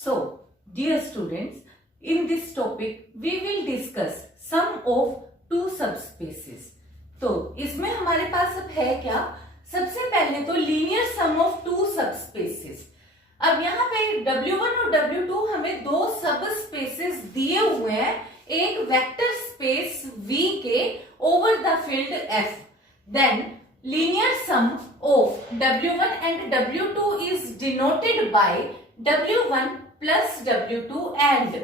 So, dear students, in this topic we will discuss sum of two subspaces. तो इसमें हमारे पास अब है क्या? सबसे पहले तो linear sum of two subspaces. अब यहाँ पे W1 और W2 हमें दो सबस्पेसेस दिए हुए हैं एक वेक्टर स्पेस V के over the field F। Then linear sum of W1 and W2 is denoted by W1 plus W2 and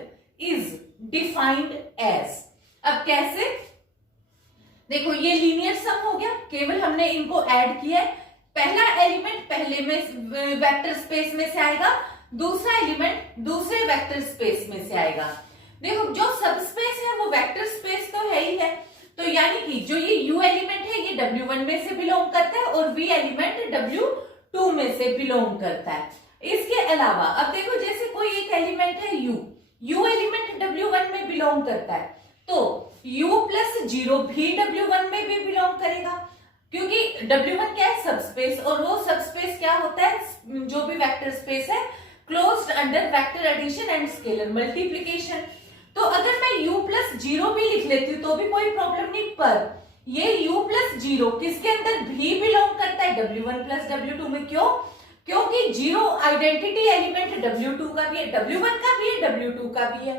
is defined as। अब कैसे? देखो ये लीनियर सम हो गया, केवल हमने इनको ऐड किया है। पहला एलिमेंट पहले में वेक्टर स्पेस में से आएगा, दूसरा एलिमेंट दूसरे वेक्टर स्पेस में से आएगा। देखो जो सबस्पेस है वो वेक्टर स्पेस तो है ही है, तो यानी कि जो ये U एलिमेंट है ये W1 में से बिलोंग करता है और V एलिमेंट W2 में से बिलोंग करता है। इसके अलावा अब देखो जैसे कोई एक एलिमेंट है U एलिमेंट W1 में बिलोंग करता है, तो U प्लस 0 भी W1 में भी बिलोंग करेगा, क्योंकि W1 क्या है? सबस्पेस, और वो सबस्पेस क्या होता है? जो भी वेक्टर स्पेस है closed under vector addition and scalar multiplication. तो अगर मैं U प्लस 0 भी लिख लेती हूँ तो भी कोई प्रॉब्लम नहीं, पर ये U प्लस 0 किसके अंदर भी बिलोंग करता है? W1 प्लस W2 में। क्यों? क्योंकि 0 आइडेंटिटी एलिमेंट W2 का भी है, W1 का भी है, W2 का भी है।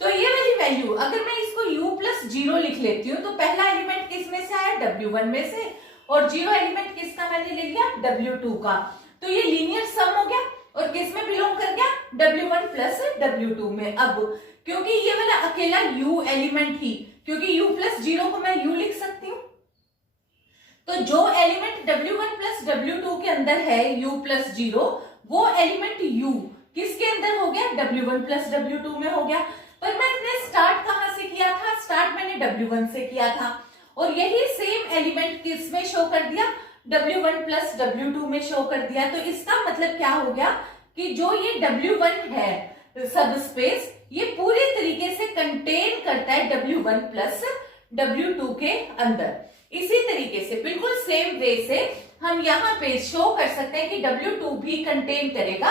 तो ये वाली वैल्यू अगर मैं इसको U प्लस 0 लिख लेती हूँ तो पहला एलिमेंट किस में से आया? W1 में से, और 0 एलिमेंट किसका मैंने ले लिया? W2 का। तो ये लीनियर सम हो गया और किस में बिलोंग कर गया? W1 प्लस W2 में। अब क्योंकि ये वाला अकेला U एलिमेंट ही, क्योंकि U प्लस 0 को मैं U लिख सकती हूँ, तो जो एलिमेंट W1 प्लस W2 के अंदर है U प्लस 0, वो एलिमेंट U किसके अंदर हो गया? W1 प्लस W2 में हो गया। पर मैंने स्टार्ट कहां से किया था? स्टार्ट मैंने W1 से किया था, और यही सेम एलिमेंट किस में शो कर दिया? W1 प्लस W2 में शो कर दिया। तो इसका मतलब क्या हो गया कि जो ये W1 है सबस्पेस, ये पूरी तरीके से कंटेन करता है W1 प्लस W2 के अंदर। इसी तरीके से बिल्कुल सेम वे से हम यहाँ पे शो कर सकते हैं कि W2 भी कंटेन करेगा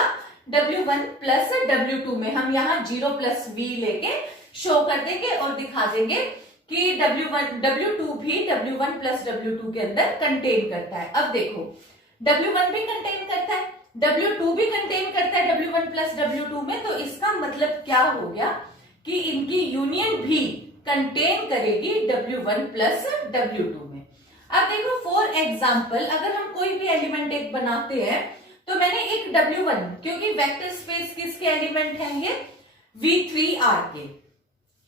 W1 प्लस W2 में। हम यहाँ 0 प्लस V लेके शो कर देंगे और दिखा देंगे कि W2 भी W1 प्लस W2 के अंदर कंटेन करता है। अब देखो W1 भी कंटेन करता है, W2 भी कंटेन करता है W1 प्लस W2 में, तो इसका मतलब क्या हो गया कि इनकी यूनियन भी कंटेन करेगी W1 प्लस W2 में। अब देखो फॉर एग्जाम्पल अगर हम कोई भी एलिमेंट एक बनाते हैं, तो मैंने एक W1, क्योंकि वेक्टर स्पेस किसके एलिमेंट हैं? ये V3R के।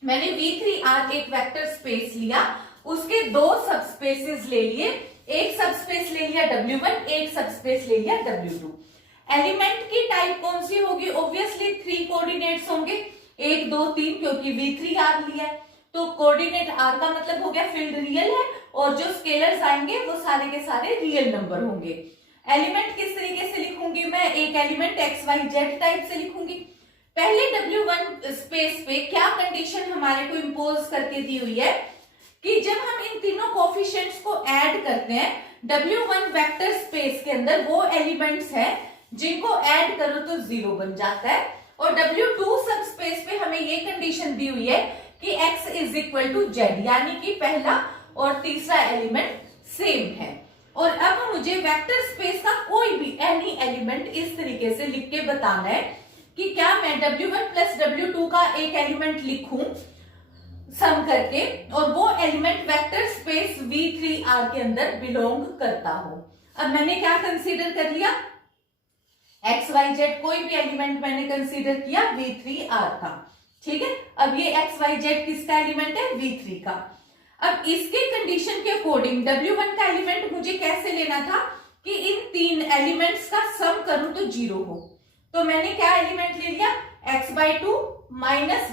मैंने V3R एक वेक्टर स्पेस लिया, उसके दो सबस्पेसेस ले लिए, एक सबस्पेस ले लिया W1, एक सबस्पेस ले लिया W2। एलिमेंट की टाइप कौन सी होगी? ऑब्वियसली 3 कोऑर्डिनेट्स होंगे, 1 2 3, क्योंकि V3R लिया है तो कोऑर्डिनेट R का मतलब हो गया फील्ड रियल है, और जो स्केलर्स आएंगे वो सारे के सारे रियल नंबर होंगे। एलिमेंट किस तरीके से लिखूंगी मैं? एक एलिमेंट XYZ टाइप से लिखूंगी। पहले W1 स्पेस पे क्या कंडीशन हमारे को इंपोज करके दी हुई है कि जब हम इन तीनों कोफिशिएंट्स को ऐड करते हैं W1 वेक्टर स्पेस के अंदर, वो एलिमेंट्स हैं जिनको ऐड करो तो 0 बन जाता है, और W2 सब स्पेस पे हमें ये कंडीशन दी हुई है कि X is equal to Z, यानी कि पहला और तीसरा एलिमेंट सेम है। और अब मुझे वेक्टर स्पेस का कोई भी एनी एलिमेंट इस तरीके से लिख के बताना है कि क्या मैं W1 प्लस W2 का एक एलिमेंट लिखूं सम करके, और वो एलिमेंट वेक्टर स्पेस V3R के अंदर बिलोंग करता हो। अब मैंने क्या कंसीडर कर लिया? XYZ कोई भी एलिमेंट मैंने कंसीडर किया V3R का, ठीक है। अब ये XYZ किसका एलिमेंट है? V3 का। अब इसके कंडीशन के अकॉर्डिंग W1 का एलिमेंट मुझे कैसे लेना था कि इन तीन एलिमेंट्स का सम करूं तो 0 हो, तो मैंने क्या एलिमेंट ले लिया? x/2 minus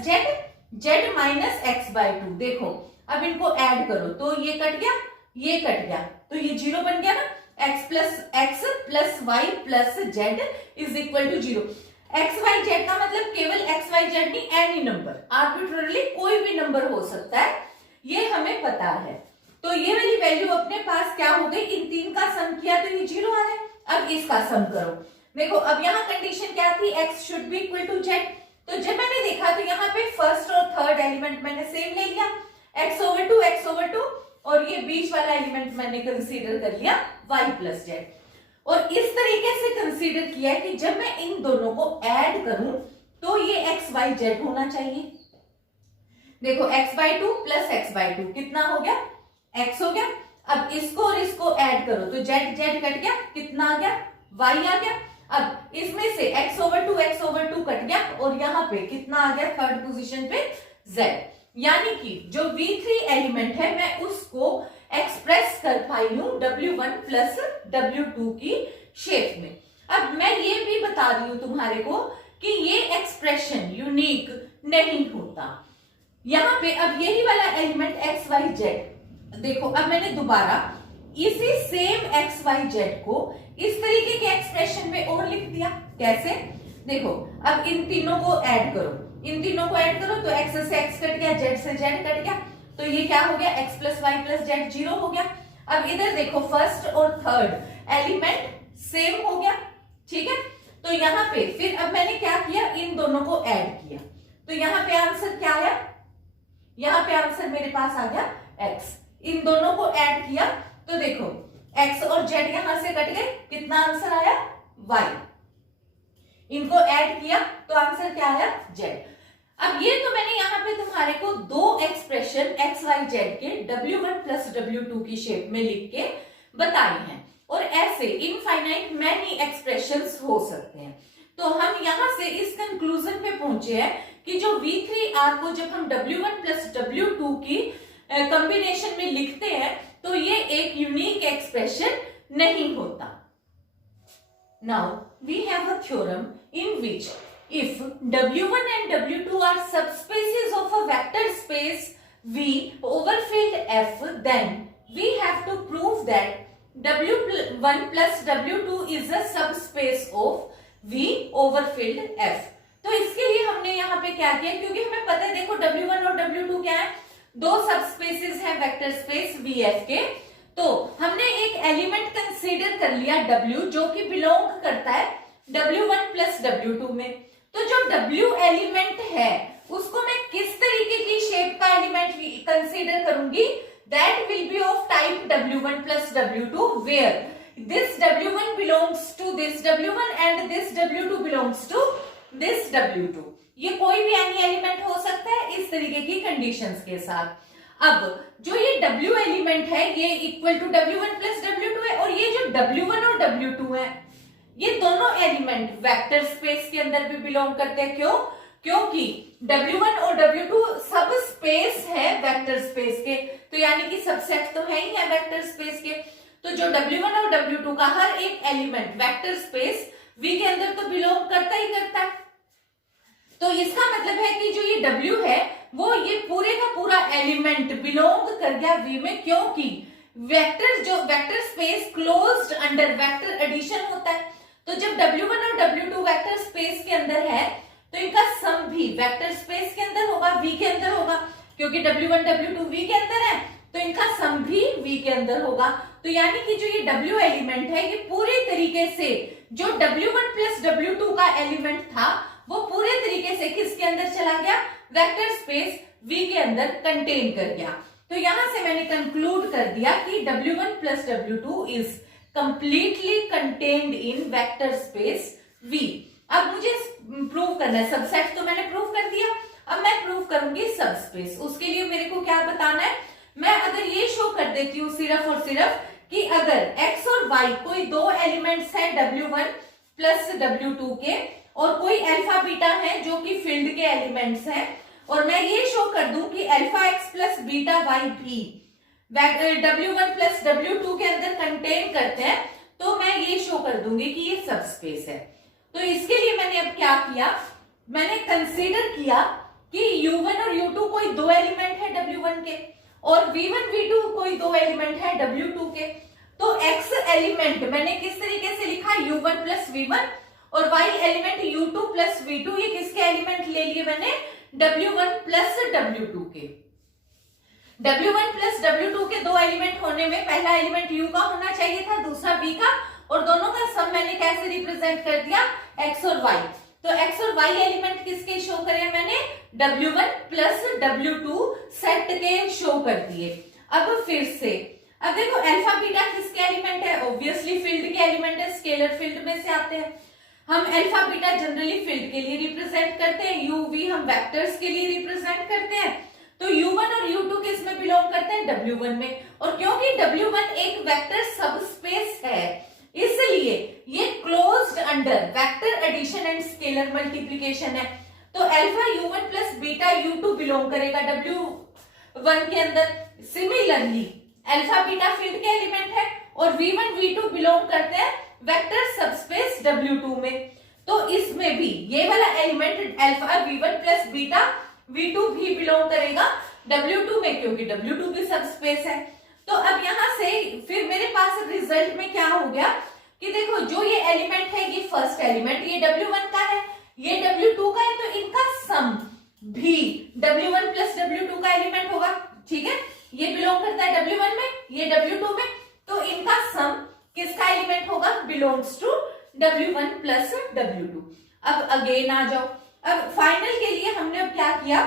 Z minus x/2। देखो अब इनको ऐड करो तो ये कट गया, ये कट गया, तो ये 0 बन गया ना। x plus y plus z is equal to 0। XYZ का मतलब केवल XYZ नहीं, एनी नंबर, आर्बिट्ररली कोई भी नंबर हो सकता है, ये हमें पता है। तो ये वाली वैल्यू अपने पास क्या हो गई? इन तीन का सम किया तो ये 0 आ रहा है। अब इसका सम करो, देखो अब यहाँ कंडीशन क्या थी, x should be equal to z। तो जब मैंने देखा तो यहाँ पे फर्स्ट और थर्ड एलिमेंट मैंने सेम ले लिया, x over 2, और ये बीच वाला एलिमेंट मैंने कंसीडर कर लिया y प्लस z। और इस तरीके से कंसीडर किया कि जब मैं इन दोनों को ऐड करूं तो ये x y z होना चाहिए। देखो x/2 प्लस x/2 कितना हो गया, x हो गया। अब इसको और इसको ऐड करो तो z कट गया, कितना आ गया, y आ गया। अब इसमें से x over 2 कट गया और यहाँ पे कितना आ गया थर्ड पोजीशन पे z। यानी कि जो V3 एलिमेंट है मैं उसको एक्सप्रेस कर पाई हूं W1 प्लस W2 की शेप में। अब मैं ये भी बता रही हूं तुम्हारे को कि ये एक्सप्रेशन यूनिक नहीं होता। यहाँ पे अब यही वाला एलिमेंट एक्स वाई जेड, देखो अब मैंने दोबारा इसी सेम एक्स वाई जेड को इस तरीके के एक्सप्रेशन में और लिख दिया। कैसे, देखो अब इन तीनों को ऐड करो, इन तीनों को ऐड करो तो x से x कट गया, z से z कट गया, तो ये क्या हो गया x plus y plus z 0 हो गया। अब इधर देखो फर्स्ट और थर्ड एलिमेंट सेम हो गया, ठीक है। तो यहाँ पे फिर अब मैंने क्या किया, इन दोनों को ऐड किया, तो यहाँ पे आंसर क्या आया, यहाँ पे आंसर मेरे पास आ गया x। इन दोनों को ऐड किया तो देखो x और z यहां से कट गए, कितना आंसर आया y। इनको ऐड किया तो आंसर क्या आया z। अब ये तो मैंने यहाँ पे तुम्हारे को दो एक्सप्रेशन x y z के W1 प्लस W2 की शेप में लिख के बताई हैं, और ऐसे इनफाइनाइट मैनी एक्सप्रेशंस हो सकते हैं। तो हम यहां से इस कंक्लूजन पे पहुंचे हैं कि जो V3R को जब हम W1 प्लस W2 की कॉम्बिनेशन में लिखते हैं तो ये एक यूनिक एक्सप्रेशन नहीं होता। Now we have a theorem in which if W1 and W2 are subspaces of a vector space V over field F, then we have to prove that W1 plus W2 is a subspace of V over field F। तो इसके लिए हमने यहाँ पे क्या किया, क्योंकि हमें पता है देखो W1 और W2 क्या है, दो सबस्पेसेस हैं वेक्टर स्पेस VF के। तो हमने एक एलिमेंट कंसीडर कर लिया W जो कि बिलोंग करता है W1 प्लस W2 में। तो जो W एलिमेंट है उसको मैं किस तरीके की शेप का एलिमेंट कंसीडर करूंगी, that will be of type W1 plus W2 where this W1 belongs to this W1 and this W2 belongs to this W2। ये कोई भी एनी एलिमेंट हो सकता है इस तरीके की कंडीशंस के साथ। अब जो ये W एलिमेंट है ये equal to W1 plus W2 है, और ये जो W1 और W2 है ये दोनों एलिमेंट वेक्टर स्पेस के अंदर भी बिलोंग करते हैं। क्यों, क्योंकि W1 और W2 सब स्पेस है वेक्टर स्पेस के, तो यानी कि सबसेट तो है ही है वेक्टर स्पेस के। तो जो W1 और W2 का हर एक एलिमेंट वेक्टर स्पेस V के अंदर तो बिलोंग करता ही करता है। तो इसका मतलब है कि जो ये W है वो ये पूरे का पूरा एलिमेंट बिलोंग कर गया V में, क्योंकि vector space closed under vector addition होता है। तो जब W1 और W2 वेक्टर स्पेस के अंदर है तो इनका सम भी वेक्टर स्पेस के अंदर होगा, V के अंदर होगा, क्योंकि W1 W2 V के अंदर है तो इनका सम भी V के अंदर होगा। तो यानी कि जो ये W एलिमेंट है ये पूरे तरीके से जो W1 प्लस W2 का एलिमेंट था वो पूरे तरीके से किसके अंदर चला गया, वेक्टर स्पेस V के अंदर कंटेन कर गया। तो यहां से मैंने कंक्लूड कर दिया कि W1 plus W2 is completely contained in vector space V। अब मुझे प्रूव करना है, सबसेट तो मैंने प्रूव कर दिया, अब मैं प्रूव करूंगी सबस्पेस। उसके लिए मेरे को क्या बताना है, मैं अगर ये शो कर देती हूँ सिर्फ और सिर्फ कि अगर x और y कोई दो एलिमेंट्स हैं W1 प्लस W2 के, और कोई अल्फा बीटा है जो कि फील्ड के एलिमेंट्स हैं, और मैं ये शो कर दूं कि alpha x plus beta y भी W1 प्लस W2 के अंदर कंटेन करते हैं, तो मैं ये शो कर दूंगी कि ये सबस्पेस है। तो इसके लिए मैंने अब क्या किया, मैंने कंसीडर किया कि U1 और U2 कोई दो एलिमेंट है W1 के, और V1 V2 कोई दो एलिमेंट है W2 के। तो X एलिमेंट मैंने किस तरीके से लिखा, U1 प्लस V1, और Y element U2 plus V2, ये किसके एलिमेंट ले लिए मैंने, W1 प्लस W2 के। W1 प्लस W2 के दो एलिमेंट होने में पहला एलिमेंट U का होना चाहिए था, दूसरा V का, और दोनों का सम मैंने कैसे रिप्रेजेंट कर दिया, x और y। तो x और y एलिमेंट किसके शो करे मैंने, W1 प्लस W2 सेट के शो कर दिए। अब फिर से अब देखो अल्फा बीटा किसके एलिमेंट है, ऑब्वियसली फील्ड के एलिमेंट है, स्केलर फील्ड में से आते हैं। हम अल्फा बीटा जनरली फील्ड के लिए रिप्रेजेंट करते हैं, u v हम वेक्टर्स के लिए रिप्रेजेंट करते हैं। तो u1 और u2 किस में बिलोंग करते हैं, W1 में। और क्योंकि W1 एक वेक्टर सबस्पेस है इसलिए ये closed under vector addition and scalar multiplication है। तो alpha u1 plus beta u2 belong करेगा W1 के अंदर। सिमिलरली अल्फा बीटा फील्ड के एलिमेंट है और v1 v2 बिलोंग करते हैं वेक्टर सबस्पेस W2 में। तो इसमें भी ये वाला element alpha v1 plus beta v2 भी बिलोंग करेगा W2 में, क्योंकि W2 भी सबस्पेस है। तो अब यहां से फिर मेरे पास रिजल्ट में क्या हो गया कि देखो जो ये एलिमेंट है, ये फर्स्ट एलिमेंट ये W1 का है, ये W2 का है, तो इनका सम भी W1 प्लस W2 का एलिमेंट होगा। ठीक है, ये बिलोंग करता है W1 में, ये W2 में, तो इनका सम किसका एलिमेंट होगा, belongs to W1 plus W2। अब अगेन आ जाओ, अब फाइनल के लिए हमने अब क्या किया,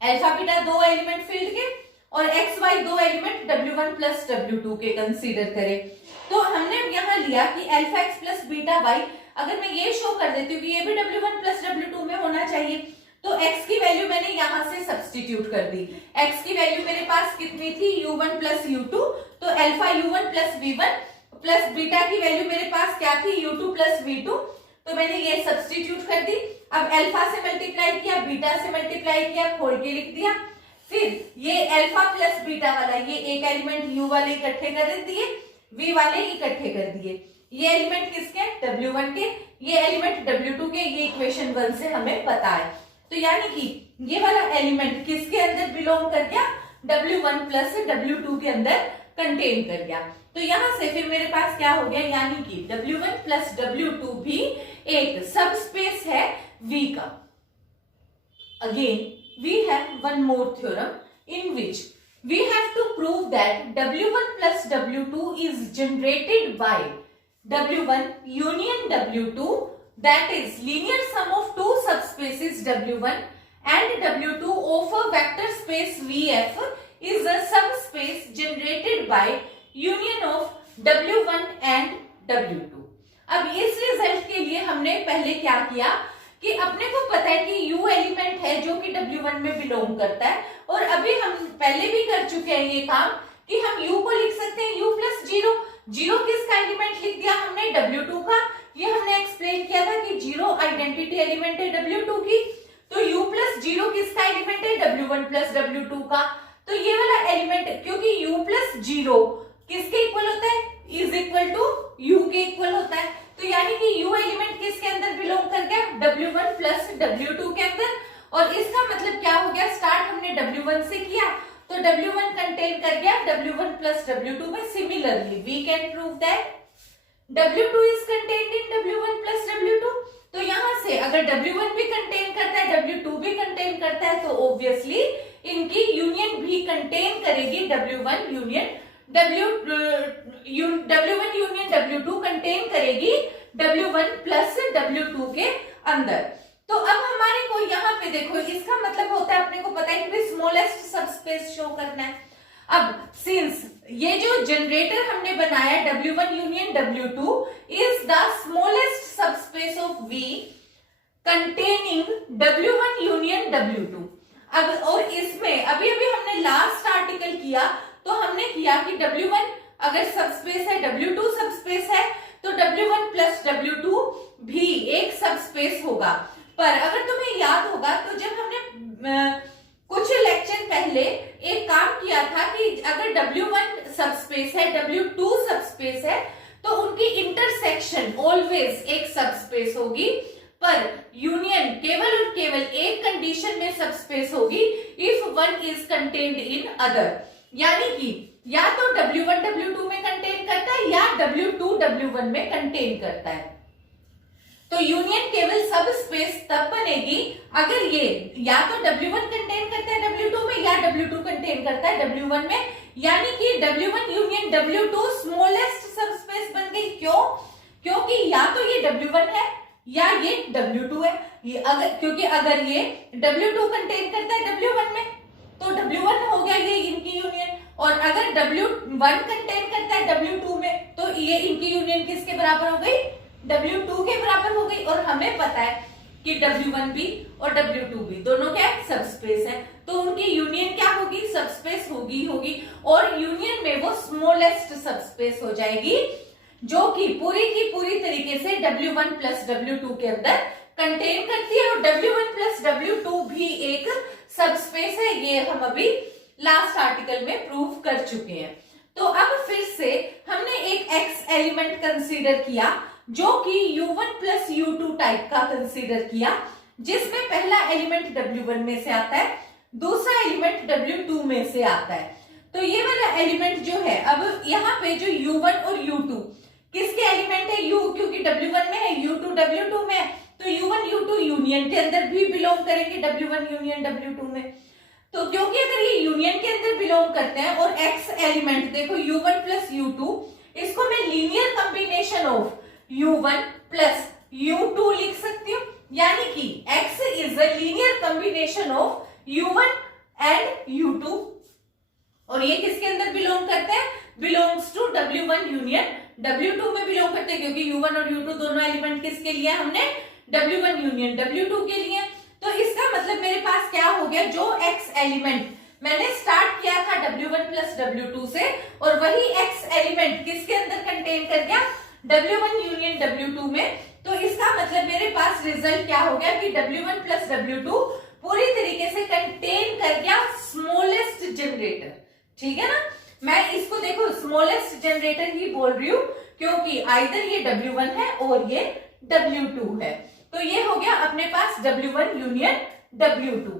अल्फा बीटा दो एलिमेंट फील्ड के और एक्स वाई दो एलिमेंट W1 प्लस W2 के कंसीडर करें। तो हमने यहाँ लिया कि alpha x plus beta y, अगर मैं ये शो कर देती हूँ कि ये भी W1 प्लस W2 में होना चाहिए, तो x की वैल्यू मैंने यहां से सब्स्टिट्यूट कर दी। x की वैल्यू मेरे पास कितनी थी, u1 प्लस u2, तो alpha u1 plus v1 plus beta की वैल्यू मेरे पास क्या थी, u2 प्लस v2, तो मैंने ये सब्स्टिट्यूट कर दी। अब अल्फा से मल्टीप्लाई किया, बीटा से मल्टीप्लाई किया, खोल के लिख दिया। फिर ये अल्फा प्लस बीटा वाला, ये एक एलिमेंट u वाले इकट्ठे कर दिए, v वाले इकट्ठे कर दिए। ये एलिमेंट किसके, W1 के, ये एलिमेंट W2 के, ये इक्वेशन 1 से हमें पता है। तो यानी कि ये वाला एलिमेंट किसके अंदर बिलोंग कर गया, W1 प्लस W2 के अंदर कंटेन कर गया। तो यहां से फिर मेरे पास क्या हो गया, यानी कि W1 प्लस W2 भी एक सबस्पेस है V का। Again we have one more theorem in which we have to prove that W1 plus W2 is generated by W1 union W2, that is linear sum of two subspaces W1 and W2 of a vector space VF is a subspace generated by union of W1 and W2। अब इस result के लिए हमने पहले क्या किया कि अपने को पता है कि U एलिमेंट है जो कि W1 में बिलोंग करता है, और अभी हम पहले भी कर चुके हैं ये काम कि हम U को लिख सकते हैं U प्लस जीरो। जीरो किसका एलिमेंट लिख दिया हमने, W2 का। ये हमने एक्सप्लेन किया था कि जीरो आइडेंटिटी एलिमेंट है W2 की। तो U प्लस जीरो किसका एलिमेंट है, W1 प्लस W2 का। तो ये वाला एलिमेंट, क्योंकि U प्लस जीरो किसके इक्वल होता है, इज इक्वल टू U के इक्वल होता है। तो यानी कि U एलिमेंट किसके अंदर बिलोंग कर गया, W1 प्लस W2 के अंदर। और इसका मतलब क्या हो गया, स्टार्ट हमने W1 से किया तो W1 कंटेन कर गया W1 प्लस W2 में। Similarly we can prove that W2 is contained in W1 plus W2। तो यहां से अगर W1 भी कंटेन करता है, W2 भी कंटेन करता है, तो ऑब्वियसली इनकी यूनियन भी कंटेन करेगी W1 यूनियन W2 कंटेन करेगी W1 प्लस W2 के अंदर। तो अब हमारे को यहाँ पे देखो, इसका मतलब होता है अपने को पता है कि स्मॉलेस्ट सबस्पेस शो करना है। अब सिंस ये जो जनरेटर हमने बनाया W1 union W2 is the smallest subspace of V containing W1 union W2। अब और इसमें अभी हमने लास्ट आर्टिकल किया तो हमने किया कि W1 अगर सबस्पेस है, W2 सबस्पेस है, तो W1 प्लस W2 भी एक सबस्पेस होगा। पर अगर तुम्हें याद होगा तो जब हमने कुछ लेक्चर पहले एक काम किया था कि अगर W1 सबस्पेस है, W2 सबस्पेस है, तो उनकी इंटरसेक्शन ऑलवेज एक सबस्पेस होगी, पर यूनियन केवल और केवल एक कंडीशन में सबस्पेस होगी, if one is contained in other. यानी कि या तो W1 W2 में कंटेन करता है या W2 W1 में कंटेन करता है। तो यूनियन केवल सब स्पेस तब बनेगी अगर ये या तो W1 कंटेन करता है W2 में या W2 कंटेन करता है W1 में, यानी कि W1 union W2 smallest subspace बन गई। क्यों? क्योंकि या तो ये W1 है या ये W2 है। ये क्योंकि अगर ये W2 कंटेन करता है W1 में तो W1 हो गया ये इनकी यूनियन, और अगर W1 कंटेन करता है W2 में तो ये इनकी यूनियन किसके बराबर हो गई? W2 के बराबर हो गई। और हमें पता है कि W1 भी और W2 भी दोनों क्या है? सबस्पेस है, तो उनकी यूनियन क्या होगी? सबस्पेस होगी और यूनियन में वो स्मॉलेस्ट सबस्पेस हो जाएगी जो कि पूरी की पूरी तरीके से W1 प्लस W2 के अंदर कंटेन करती है। और W1 प्लस W2 भी एक सबस्पेस है, ये हम अभी लास्ट आर्टिकल में प्रूव कर चुके हैं। तो अब फिर से हमने एक X एलिमेंट कंसीडर किया जो कि U1 प्लस U2 टाइप का कंसीडर किया, जिसमें पहला एलिमेंट W1 में से आता है, दूसरा एलिमेंट W2 में से आता है। तो ये वाला एलिमेंट जो है, अब यहाँ पे जो U1 और U2 किसके एलिमेंट है? U, क्योंकि W1 में है, U2 W2 में है, तो U1 U2 यूनियन के अंदर भी बिलोंग करेंगे W1 यूनियन W2 में। तो क्योंकि अगर ये यूनियन के अंदर बिलोंग करते हैं और X एलिमेंट देखो U1 प्लस U2, इसको मैं linear combination of U1 plus U2 लिख सकती हूँ, यानी कि X is a linear combination of U1 and U2। और ये किसके अंदर बिलोंग करते हैं? Belongs to W1 union W2 में बिलोंग करते हैं, क्योंकि U1 और U2 दोनों एलिमेंट किसके लिए हमने? W1 यूनियन W2 के लिए। तो इसका मतलब मेरे पास क्या हो गया? जो X एलिमेंट मैंने स्टार्ट किया था W1 प्लस W2 से, और वही X एलिमेंट किसके अंदर कंटेन कर गया? W1 यूनियन W2 में। तो इसका मतलब मेरे पास रिजल्ट क्या हो गया कि W1 प्लस W2 पूरी तरीके से कंटेन कर गया स्मॉलेस्ट जनरेटर। ठीक है ना? मैं इसको देखो स्मॉलेस्ट जनरेटर ही बोल रही हूं, क्योंकि आइदर ये W1 है और ये W2 है। तो ये हो गया अपने पास W1 यूनियन W2।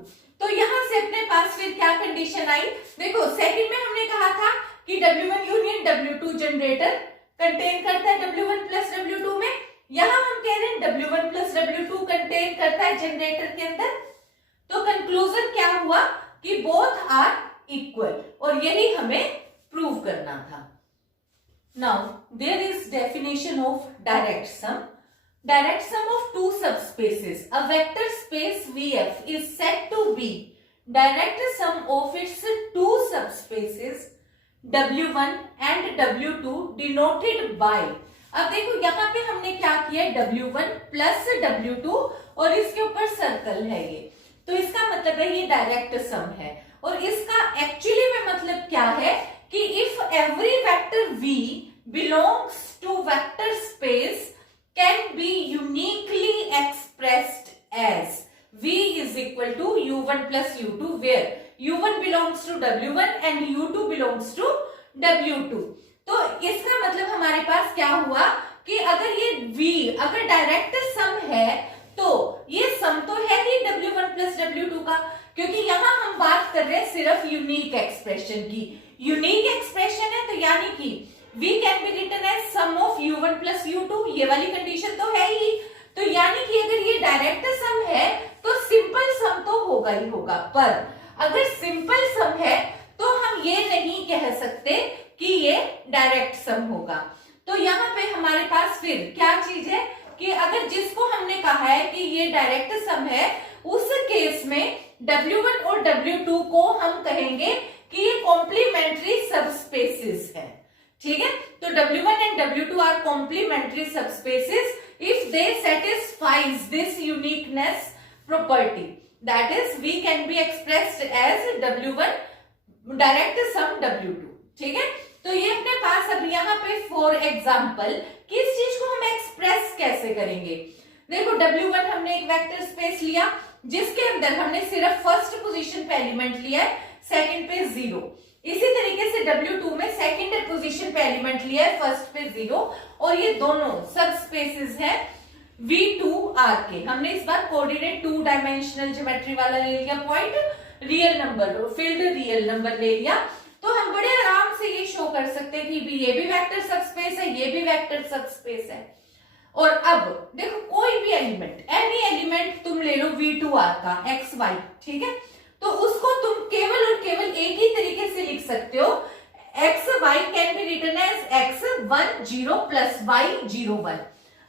तो यहां से अपने पास फिर क्या कंडीशन आई? देखो सेकंड में हमने कहा था कि W1 union W2 generator contain करता है W1 प्लस W2 में। यहां हम कह रहे हैं W1 प्लस W2 कंटेन करता है जनरेटर के अंदर। तो कंक्लूजन क्या हुआ कि बोथ आर इक्वल, और यही हमें प्रूव करना था। Now there is definition of direct sum. Direct sum of two subspaces. A vector space VF is said to be direct sum of its two subspaces W1 and W2 denoted by। अब देखो यहाँ पे हमने क्या किया? W1 plus W2 और इसके ऊपर सर्कल है ये, तो इसका मतलब है ये डायरेक्ट सम है। और इसका एक्चुअली में मतलब क्या है कि if every vector V belongs to vector space can be uniquely expressed as V is equal to U1 plus U2, where U1 belongs to W1 and U2 belongs to W2। तो इसका मतलब हमारे पास क्या हुआ कि अगर ये V अगर डायरेक्ट सम है तो ये सम तो है ही W1 plus W2 का, क्योंकि यहाँ हम बात कर रहे हैं सिर्फ यूनिक एक्सप्रेशन की। यूनिक एक्सप्रेशन है तो यानी कि V can be written as sum of U1 plus U2, ये वाली कंडीशन तो है ही। तो यानी कि अगर ये डायरेक्ट सम है तो सिंपल सम तो होगा ही होगा, पर अगर सिंपल सम है तो हम ये नहीं कह सकते कि ये डायरेक्ट सम होगा। तो यहाँ पे हमारे पास फिर क्या चीज है कि अगर जिसको हमने कहा है कि ये डायरेक्ट सम है, उस केस में W1 और W2 को हम कहेंगे कि ये कॉम्प्लीमेंट्री सबस्पेसेस है। ठीक है? तो W1 and W2 are complementary subspaces if they satisfies this uniqueness property, that is V can be expressed as W1 direct sum W2। ठीक है? तो ये अपने पास अब यहाँ पे फॉर एग्जाम्पल किस चीज को हम एक्सप्रेस कैसे करेंगे? देखो W1 हमने एक वेक्टर स्पेस लिया जिसके अंदर हमने सिर्फ फर्स्ट पोजीशन पे एलिमेंट लिया है, सेकंड पे 0। इसी तरीके से W2 में सेकंड पोजीशन पे एलिमेंट लिया है, फर्स्ट पे 0, और ये दोनों सब स्पेसेस हैं V2 R के। हमने इस बार कोऑर्डिनेट 2 डायमेंशनल ज्योमेट्री वाला ले लिया point, real number field real number ले लिया, तो हम बड़े आराम से ये शो कर सकते हैं कि ये भी वेक्टर सबस्पेस है, ये भी वेक्टर सबस्पेस है। और अब देखो कोई भी एलिमेंट, एनी एलिमेंट तुम ले लो V2 R का XY, ठीक है? तो उसको तुम केवल और केवल एक ही तरीके से लिख सकते हो x y can be written as x10 plus y01।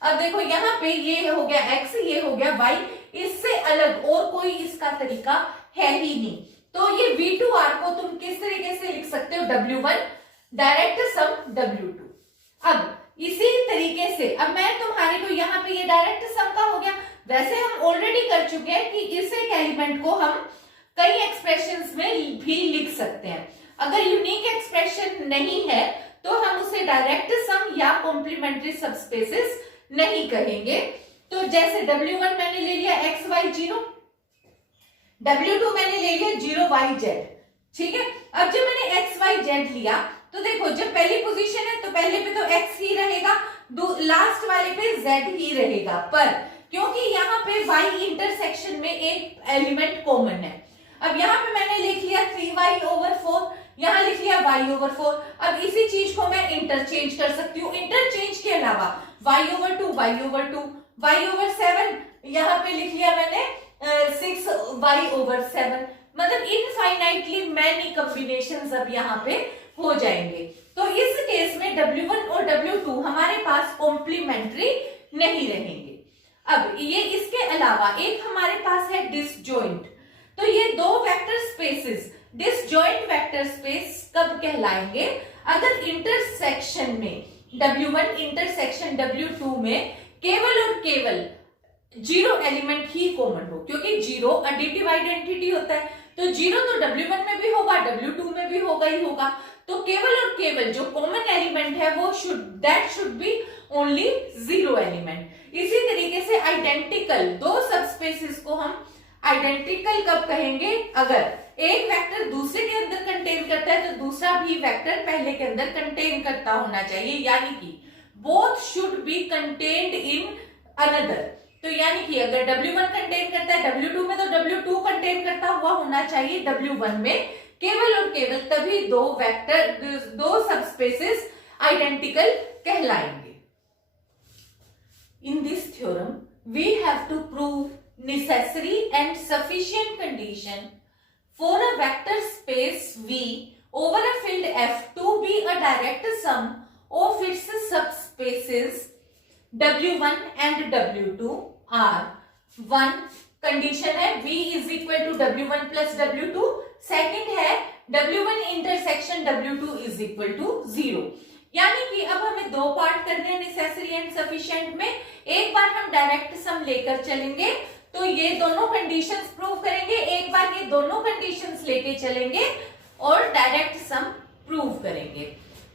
अब देखो यहाँ पे ये हो गया x, ये हो गया y, इससे अलग और कोई इसका तरीका है ही नहीं। तो ये V2R को तुम किस तरीके से लिख सकते हो, W1 डायरेक्ट सम W2। अब इसी तरीके से अब मैं तुम्हारे को यहाँ पे ये डायरेक्ट सम का हो गया। वैसे हम ऑलरेडी कर चुके हैं कि इस एक एलिमेंट को हम कई एक्सप्रेशंस में भी लिख सकते हैं। अगर यूनिक एक्सप्रेशन नहीं है तो हम उसे डायरेक्ट सम या कॉम्प्लीमेंट्री सबस्पेसेस नहीं कहेंगे। तो जैसे W1 मैंने ले लिया XY0, W2 मैंने ले लिया 0YZ, ठीक है। अब जब मैंने XYZ लिया तो देखो जब पहली पोजीशन है तो पहले पे तो X ही रहेगा, लास्ट वाले पे Z ही रहेगा, पर क्योंकि यहाँ पे Y इंटरसेक्शन में एक एलिमेंट कॉमन है। अब यहाँ पे मैंने लिख लिया 3y/4, यहाँ लिख लिया y/4। अब इसी चीज को मैं इंटरचेंज कर सकती हूँ। इंटरचेंज के अलावा y/2, y/2, y/7, यहाँ पे लिख लिया मैंने 6y/7, मतलब इनफाइनाइटली मैनी कॉम्बिनेशंस अब यहाँ पे हो जाएंगे। तो इस केस में W1 और W2 हमारे पास कॉम्प्लीमेंट्री नहीं रहेंगे। अब ये इसके अलावा एक हमारे पास है डिसजॉइंट। तो ये दो vector spaces disjoint vector space कब कहलाएंगे, अगर इंटरसेक्शन में W1 इंटरसेक्शन W2 में केवल और केवल जीरो एलिमेंट ही कॉमन हो, क्योंकि जीरो एडिटिव आइडेंटिटी होता है। तो जीरो तो W1 में भी होगा, W2 में भी होगा ही होगा। तो केवल और केवल जो कॉमन एलिमेंट है वो should be only zero element. इसी तरीके से आइडेंटिकल दो सबस्पेसेस को हम आइडेंटिकल कब कहेंगे, अगर एक वेक्टर दूसरे के अंदर कंटेन करता है तो दूसरा भी वेक्टर पहले के अंदर कंटेन करता होना चाहिए, यानी कि both should be contained in another. तो यानी कि अगर W1 कंटेन करता है W2 में तो W2 कंटेन करता हुआ होना चाहिए W1 में, केवल और केवल तभी दो सबस्पेसेस आइडेंटिकल कहलाएंगे। In this theorem, we have to prove necessary and sufficient condition for a vector space V over a field F to be a direct sum of its subspaces W1 and W2 are 1. Condition है V is equal to W1 plus W2, second है W1 intersection W2 is equal to 0। यानी कि अब हमें दो part करने हैं necessary and sufficient में। एक बार हम डायरेक्ट सम लेकर चलेंगे तो ये दोनों कंडीशंस प्रूव करेंगे, एक बार ये दोनों कंडीशंस लेके चलेंगे और डायरेक्ट सम प्रूव करेंगे।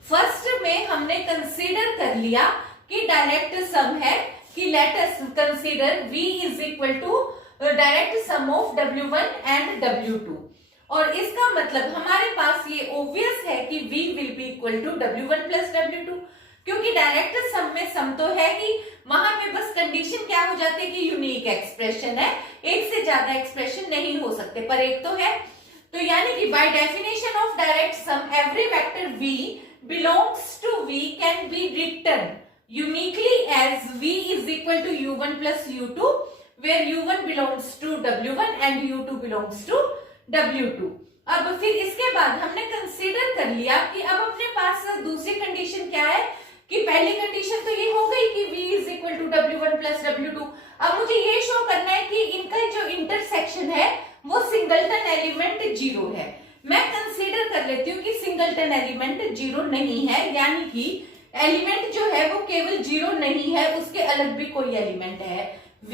फर्स्ट में हमने कंसीडर कर लिया कि डायरेक्ट सम है कि let us consider V is equal to direct sum of W1 and W2, और इसका मतलब हमारे पास ये ऑब्वियस है कि V will be equal to W1 plus W2, क्योंकि डायरेक्ट सम में सम तो है ही, वहां पे बस कंडीशन क्या हो जाती है कि यूनिक एक्सप्रेशन है, एक से ज्यादा एक्सप्रेशन नहीं हो सकते पर एक तो है। तो यानी कि by definition of direct sum every vector V belongs to V can be written uniquely as V is equal to U1 plus U2, where U1 belongs to W1 and U2 belongs to W2। अब फिर इसके बाद हमने consider कर लिया कि अब अपने पास दूसरी कंडीशन क्या है कि पहली कंडीशन तो ये हो गई कि V is equal to W1 plus W2। अब मुझे ये शो करना है कि इनका जो इंटरसेक्शन है वो सिंगलटन एलिमेंट जीरो है। मैं कंसीडर कर लेती हूँ कि सिंगलटन एलिमेंट जीरो नहीं है, यानी कि एलिमेंट जो है वो केवल जीरो नहीं है, उसके अलग भी कोई एलिमेंट है V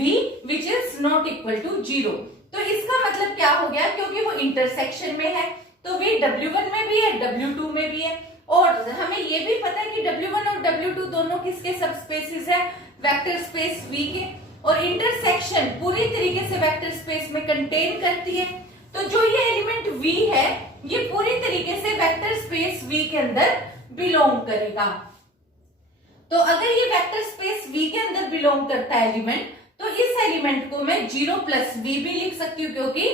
which is not equal to 0। तो इसका मतलब क्या हो गया, क्योंकि वो इंटरसेक्शन में है तो V W1 में भी है W2 में भी है, और हमें ये भी पता है कि W1 और W2 दोनों किसके सबस्पेसेस है, वेक्टर स्पेस V के, और इंटरसेक्शन पूरी तरीके से वेक्टर स्पेस में कंटेन करती है। तो जो ये एलिमेंट V है ये पूरी तरीके से वेक्टर स्पेस V के अंदर बिलोंग करेगा। तो अगर ये वेक्टर स्पेस V के अंदर बिलोंग करता है एलिमेंट, तो इस एलिमेंट को मैं 0 प्लस V भी लिख सकती हूँ, क्योंकि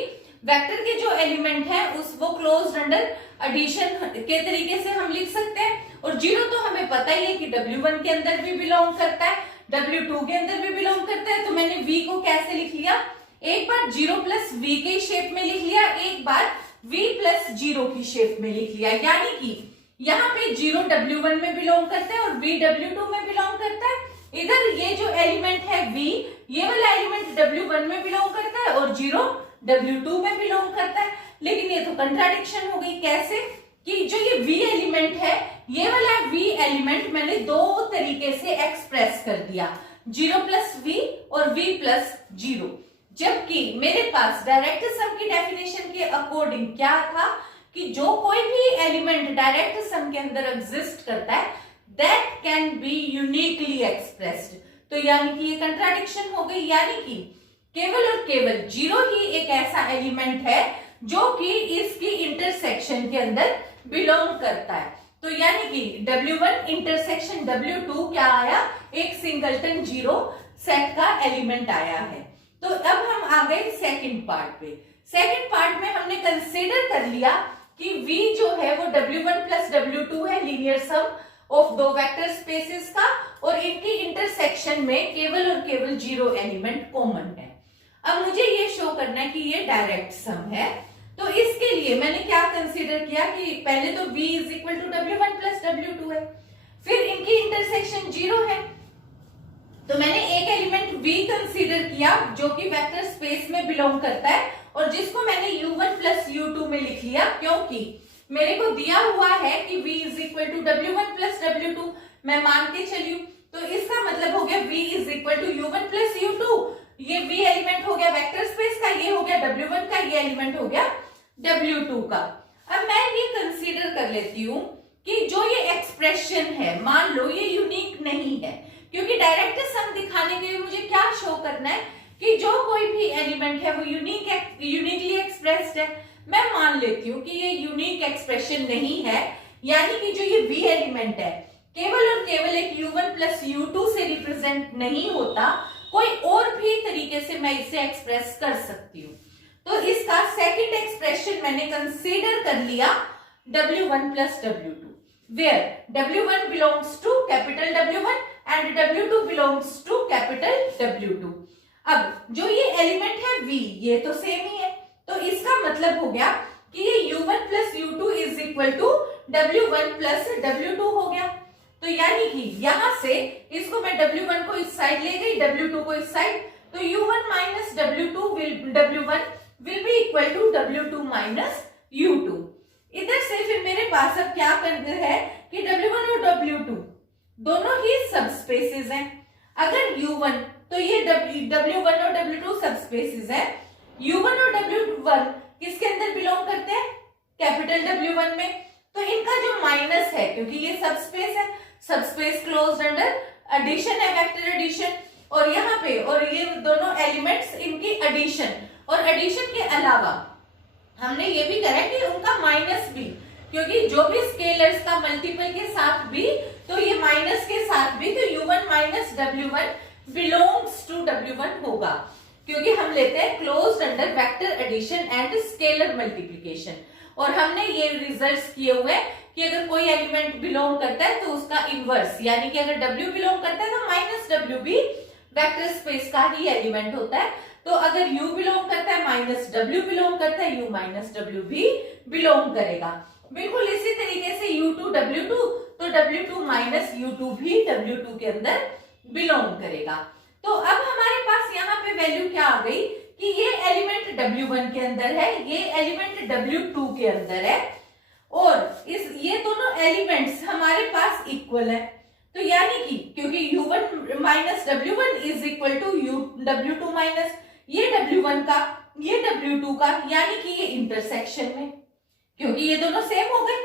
वेक्टर के जो एलिमेंट है उस वो क्लोज्ड अंडर एडिशन के तरीके से हम लिख सकते हैं। और 0 तो हमें पता ही है कि W1 के अंदर भी बिलोंग करता है, W2 के अंदर भी बिलोंग करता है। तो मैंने V को कैसे लिख लिया, एक बार 0 प्लस V के शेप में लिख लिया, एक बार V प्लस 0 की शेप में लिख लिया, यानी कि यहाँ पे 0 W1 में बिलोंग करता है और V W2 में बिलोंग करता है। इधर ये जो एलिमेंट है V, ये वाला एलिमेंट W1 में बिलोंग करता है और 0 W2 में बिलोंग करता है। लेकिन ये तो कंट्राडिक्शन हो गई। कैसे? कि जो ये V एलिमेंट है, ये वाला V एलिमेंट मैंने दो तरीके से एक्सप्रेस कर दिया, 0 प्लस V और V प्लस 0। जबकि मेरे पास डायरेक्ट सम की डेफिनेशन के अकॉर्डिंग क्या था कि जो कोई भी एलिमेंट डायरेक्ट सम के अंदर एग्जिस्ट करता है that can be uniquely expressed. तो यानी कि ये कंट्राडिक्शन हो गई, यानी कि केवल और केवल 0 ही एक ऐसा एलिमेंट है जो कि इसकी इंटरसेक्शन के अंदर बिलोंग करता है। तो यानी कि W1 इंटरसेक्शन W2 क्या आया? एक सिंगलटन 0 सेट का एलिमेंट आया है। तो अब हम आ गए सेकंड पार्ट पे। सेकंड पार्ट में हमने कंसीडर कर लिया कि V जो है वो W1 प्लस W2 है, लीनियर सम ऑफ दो वेक्टर स्पेसेस का, और इनकी इंटरसेक्शन में केवल और केवल 0 एलिमेंट कॉमन है। अब मुझे ये शो करना है कि ये डायरेक्ट सम है। तो इसके लिए मैंने क्या कंसीडर किया कि पहले तो V is equal to W1 plus W2 है, फिर इनकी इंटरसेक्शन 0 है। तो मैंने एक एलिमेंट V कंसीडर किया जो कि वेक्टर स्पेस में बिलोंग करता है और जिसको मैंने U1 प्लस U2 में लिख लिया, क्योंकि मेरे को दिया हुआ है कि V is equal to W1 plus W2, मैं मान के चली हूं। तो इसका मतलब हो गया V is equal to U1 plus U2। ये V एलिमेंट हो गया वेक्टर स्पेस का, ये हो गया W1 का, ये एलिमेंट हो गया W2 का। अब मैं ये कंसीडर कर लेती हूँ कि जो ये एक्सप्रेशन है, मान लो ये यूनिक नहीं है, क्योंकि डायरेक्ट सम दिखाने के लिए मुझे क्या शो करना है कि जो कोई भी एलिमेंट है वो यूनिकली एक्सप्रेस्ड है। मैं मान लेती हूँ कि ये यूनिक एक्सप्रेशन नहीं है, यानी कि जो ये V एलिमेंट है केवल और केवल एक U1 प्लस U2 से रिप्रेजेंट नहीं होता, कोई और भी तरीके से मैं इसे एक्सप्रेस कर सकती हूँ। तो इसका सेकंड एक्सप्रेशन मैंने कंसीडर कर लिया W1 plus W2, where W1 belongs to capital W1 and W2 belongs to capital W2। अब जो ये एलिमेंट है V, ये तो सेम ही है, तो इसका मतलब हो गया कि ये U1 plus U2 is equal to W1 plus W2 हो गया। तो यानी कि यहां से इसको मैं W1 को इस साइड ले गई, W2 को इस साइड, तो U1 minus W1 will be equal to W2 minus U2। इधर से फिर मेरे पास अब क्या करना है कि W1 और W2 दोनों ही सबस्पेसेस हैं। अगर U1, तो ये W1 और W2 सबस्पेसेस है। U1 और W1 किसके अंदर बिलोंग करते हैं? कैपिटल W1 में। तो इनका जो माइनस है, क्योंकि ये सबस्पेस है, सबस्पेस क्लोज्ड अंडर एडिशन है, वेक्टर एडिशन, और यहाँ पे और ये दोनों एलिमेंट्स इनकी एडिशन, और एडिशन के अलावा हमने ये भी करा कि उनका माइनस भी, क्योंकि जो भी स्केलर्स का मल्टीपल के साथ भी, तो ये माइनस के साथ भी, तो U1 minus W1 belongs to W1 होगा, क्योंकि हम लेते हैं closed under vector addition and scalar multiplication. और हमने ये रिजल्ट्स किए हुए कि अगर कोई एलिमेंट बिलोंग करता है तो उसका इनवर्स, यानी कि अगर W बिलोंग करता है तो माइनस W भी वेक्टर स्पेस का ही एलिमेंट होता है। तो अगर U बिलोंग करता है, माइनस W बिलोंग करता है, U माइनस W भी बिलोंग करेगा। बिल्कुल इसी तरीके से U2 W2, तो W2 माइनस U2 भी W2 के अंदर बिलोंग करेगा। तो अब हमारे पास यहाँ पे वैल्यू क्या आ गई कि ये एलिमेंट W1 के अंदर है, ये एलिमेंट W2 के अंदर है, और ये दोनों एलिमेंट्स हमारे पास इक्वल है। तो यानी कि क्योंकि U1 minus W1 is equal to W2 minus ये W1 का, ये W2 का, यानी कि ये इंटरसेक्शन में, क्योंकि ये दोनों सेम हो गए,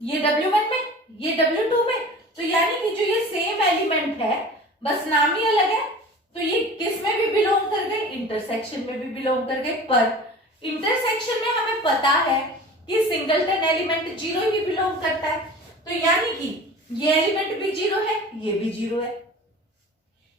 ये W1 में, ये W2 में, तो यानी कि जो ये सेम एलिमेंट है, बस नाम ही अलग है, तो ये किस में भी बिलोंग कर गए? इंटरसेक्शन में भी बिलोंग कर गए। पर इंटरसेक्शन में हमें पता है कि सिंगलटन एलिमेंट 0 ही बिलोंग करता है, तो यानी कि ये एलिमेंट भी 0 है, ये भी 0 है,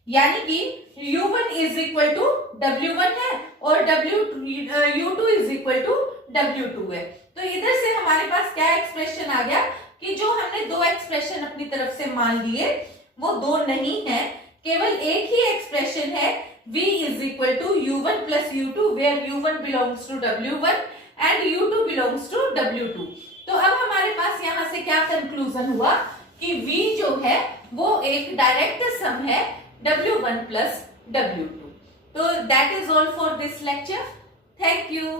यानी कि U1 is equal to W1 है और U2 is equal to W2 है। तो इधर से हमारे पास क्या एक्सप्रेशन आ गया कि जो हमने दो एक्सप्रेशन अपनी तरफ से मान लिए वो दो नहीं है, केवल एक ही एक्सप्रेशन है V is equal to U1 plus U2 where U1 belongs to W1 and U2 belongs to W2। तो अब हमारे पास यहां से क्या कंक्लूजन हुआ कि V जो है वो एक डायरेक्ट सम है W1 प्लस W2। तो that is all for this lecture. Thank you.